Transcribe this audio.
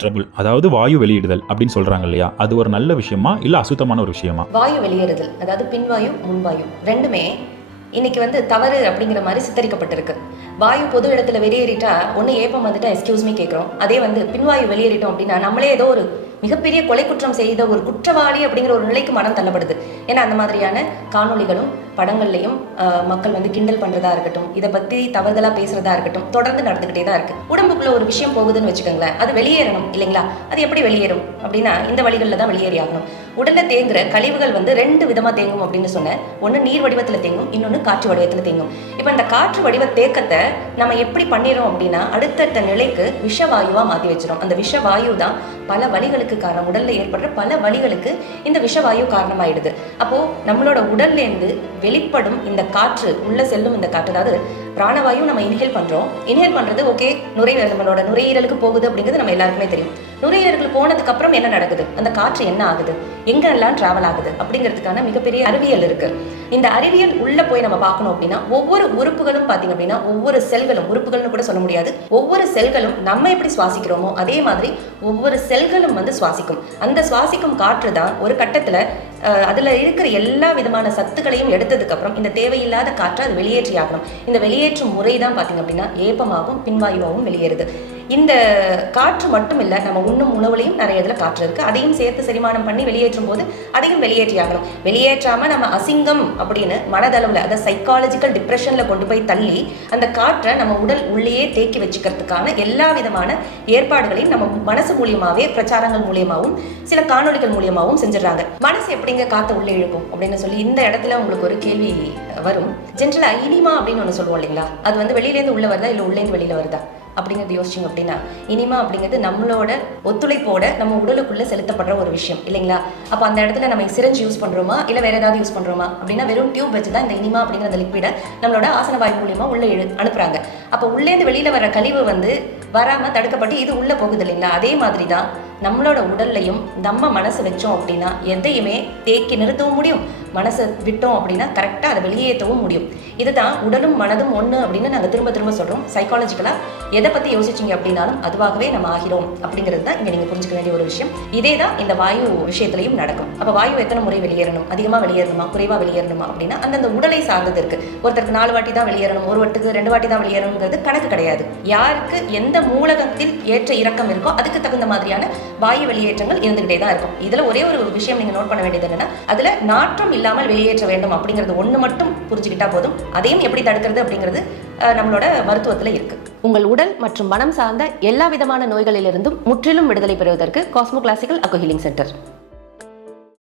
Trouble, அதாவது வாயு வெளியிடுதல் அப்படின்னு சொல்றாங்க இல்லையா, அது ஒரு நல்ல விஷயமா இல்ல அசுத்தமான ஒரு விஷயமா? வாயு வெளியேறுதல், அதாவது பின்வாயு முன்வாயு ரெண்டுமே இன்னைக்கு தவறு அப்படிங்கிற மாதிரி சித்தரிக்கப்பட்டிருக்கு. வாயு பொது இடத்துல வெளியேறிட்டா ஒன்று ஏப்பம் வந்துட்டா எக்ஸ்கியூஸ்மி கேட்குறோம். அதே பின்வாயு வெளியேறிட்டோம் அப்படின்னா நம்மளே ஏதோ ஒரு மிகப்பெரிய கொலை குற்றம் செய்த ஒரு குற்றவாளி அப்படிங்கிற ஒரு நிலைக்கு மனம் தள்ளப்படுது. ஏன்னா அந்த மாதிரியான காணொலிகளும் படங்கள்லையும் மக்கள் கிண்டல் பண்றதா இருக்கட்டும், இதை பத்தி தவறுதலா பேசுறதா இருக்கட்டும் தொடர்ந்து நடந்துகிட்டே தான் இருக்கு. உடம்புக்குள்ள ஒரு விஷயம் போகுதுன்னு வச்சுக்கோங்களேன், அது வெளியேறணும் இல்லைங்களா? அது எப்படி வெளியேறும் அப்படின்னா இந்த வழிகளில் தான் வெளியேறி ஆகணும். உடல்ல தேங்குற கழிவுகள் ரெண்டு விதமா தேங்கும் அப்படின்னு சொன்னேன். ஒன்று நீர் வடிவத்தில் தேங்கும், இன்னொன்று காற்று வடிவத்தில் தேங்கும். இப்போ இந்த காற்று வடிவ தேக்கத்தை நம்ம எப்படி பண்ணிடுறோம் அப்படின்னா அடுத்தடுத்த நிலைக்கு விஷவாயுவா மாற்றி வச்சிடும். அந்த விஷவாயு தான் பல வலிகளுக்கு காரணம். உடல்ல ஏற்படுற பல வலிகளுக்கு இந்த விஷவாயு காரணமாயிடுது. அப்போ நம்மளோட உடல்ல இருந்து வெளிப்படும் இந்த காற்று உள்ள செல்லும் இந்த காற்று, அதாவது பிராணவாயு நம்ம இன்ஹேல் பண்றோம். இன்ஹேல் பண்றது ஓகே, நம்மளோட நுரையீரலுக்கு போகுது அப்படிங்கிறது நம்ம எல்லாருக்குமே தெரியும். நுரையீரலுக்கு போனதுக்கு அப்புறம் என்ன நடக்குது, அந்த காற்று என்ன ஆகுது, எங்கெல்லாம் டிராவல் ஆகுது அப்படிங்கிறதுக்கான மிகப்பெரிய அறிவியல் இருக்கு. இந்த அறிவியல் உள்ள போய் நம்ம பார்க்கணும் அப்படின்னா ஒவ்வொரு உறுப்புகளும் பார்த்தீங்க அப்படின்னா ஒவ்வொரு செல்களும், உறுப்புகள்னு கூட சொல்ல முடியாது, ஒவ்வொரு செல்களும் நம்ம எப்படி சுவாசிக்கிறோமோ அதே மாதிரி ஒவ்வொரு செல்களும் சுவாசிக்கும். அந்த சுவாசிக்கும் காற்று தான் ஒரு கட்டத்துல அதுல இருக்கிற எல்லா விதமான சத்துக்களையும் எடுத்ததுக்கு அப்புறம் இந்த தேவையில்லாத காற்றை அது வெளியேற்றி ஆகணும். இந்த வெளியேற்றும் முறை தான் பார்த்தீங்க அப்படின்னா ஏப்பமாகவும் பின்வாயுவாகவும் வெளியேறுது. இந்த காற்று மட்டும் இல்லை, நம்ம உண்ணும் உணவுலையும் நிறைய இதில் காற்று இருக்குது. அதையும் சேர்த்து செரிமானம் பண்ணி வெளியேற்றும் போது அதையும் வெளியேற்றி ஆகணும். வெளியேற்றாமல் நம்ம அசிங்கம் அப்படின்னு மனதளவில், அதாவது சைக்காலஜிக்கல் டிப்ரெஷனில் கொண்டு போய் தள்ளி அந்த காற்றை நம்ம உடல் உள்ளேயே தேக்கி வச்சுக்கிறதுக்கான எல்லா விதமான ஏற்பாடுகளையும் நம்ம மனசு மூலியமாகவே, பிரச்சாரங்கள் மூலியமாகவும் சில காணொலிகள் மூலியமாகவும் செஞ்சிடறாங்க. மனசு எப்படிங்க காற்றை உள்ளே இழுக்கும் அப்படின்னு சொல்லி இந்த இடத்துல உங்களுக்கு ஒரு கேள்வி வரும். ஜென்ரலாக இனிமா அப்படின்னு ஒன்று சொல்லுவோம் இல்லைங்களா, அது வெளியிலேருந்து உள்ளே வருதா இல்லை உள்ளேருந்து வெளியில் வருதா அப்படிங்கிறது யோசிச்சிங்க அப்படின்னா இனிமா அப்படிங்கிறது நம்மளோட ஒத்துழைப்போட நம்ம உடலுக்குள்ள செலுத்தப்படுற ஒரு விஷயம் இல்லைங்களா. அப்போ அந்த இடத்துல நம்ம சிரஞ்சு யூஸ் பண்றோமா இல்லை வேற ஏதாவது யூஸ் பண்றோமா அப்படின்னா வெறும் டியூப் வச்சு தான் இந்த இனிமா அப்படிங்கிற அந்த லிக்விடை நம்மளோட ஆசன வாயு மூலியமா உள்ள அனுப்புறாங்க. அப்போ உள்ளேருந்து வெளியில வர கழிவு வராம தடுக்கப்பட்டு இது உள்ள போகுது இல்லைங்களா. அதே மாதிரி தான் நம்மளோட உடல்லையும் நம்ம மனசு வச்சோம் அப்படின்னா எதையுமே தேக்கி நிறுத்தவும் முடியும், மனசை விட்டோம் அப்படின்னா கரெக்டாக அதை வெளியேற்றவும் முடியும். இதுதான் உடலும் மனதும் ஒன்று அப்படின்னு நாங்கள் திரும்ப திரும்ப சொல்கிறோம். சைக்காலஜிக்கலாக எதை பற்றி யோசிச்சிங்க அப்படின்னாலும் அதுவாகவே நம்ம ஆகிறோம் அப்படிங்கிறது தான் இங்கே நீங்கள் புரிஞ்சுக்க வேண்டிய ஒரு விஷயம். இதே தான் இந்த வாயு விஷயத்துலையும் நடக்கும். அப்போ வாயு எத்தனை முறை வெளியேறணும், அதிகமாக வெளியேறணுமா குறைவாக வெளியேறணுமா அப்படின்னா அந்தந்த உடலை சார்ந்தது இருக்குது. ஒருத்தருக்கு 4 வாட்டி தான் வெளியேறணும், ஒரு ஒருத்தருக்கு 2 வாட்டி தான் வெளியேறணுங்கிறது கணக்கு கிடையாது. யாருக்கு எந்த மூலகத்தில் ஏற்ற இறக்கம் இருக்கோ அதுக்கு தகுந்த மாதிரியான வாயு வெளியேற்றங்கள் இருந்துகிட்டே தான் இருக்கும். இதுல ஒரே ஒரு விஷயம் நீங்க நோட் பண்ண வேண்டியது என்னன்னா அதுல நாற்றம் இல்லாமல் வெளியேற்ற வேண்டும் அப்படிங்கிறது ஒண்ணு மட்டும் புரிஞ்சுக்கிட்டா போதும். அதையும் எப்படி தடுக்கிறது அப்படிங்கிறது நம்மளோட மருத்துவத்துல இருக்கு. உங்கள் உடல் மற்றும் மனம் சார்ந்த எல்லா விதமான நோய்களிலிருந்தும் முற்றிலும் விடுதலை பெறுவதற்கு Cosmo classical Aqua healing centre.